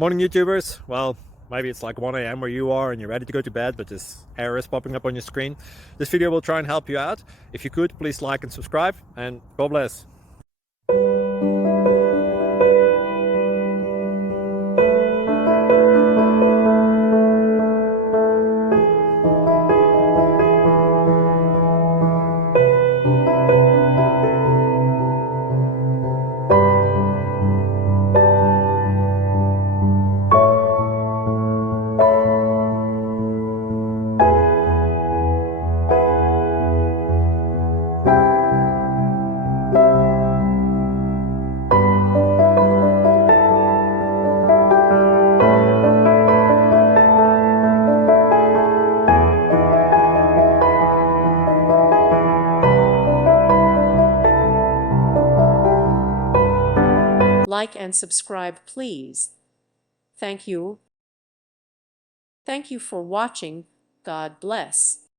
Morning YouTubers. Well, maybe it's like 1 a.m. where you are and you're ready to go to bed, but this error is popping up on your screen. This video will try and help you out. If you could, please like and subscribe, and God bless. Like and subscribe, please. Thank you. Thank you for watching. God bless.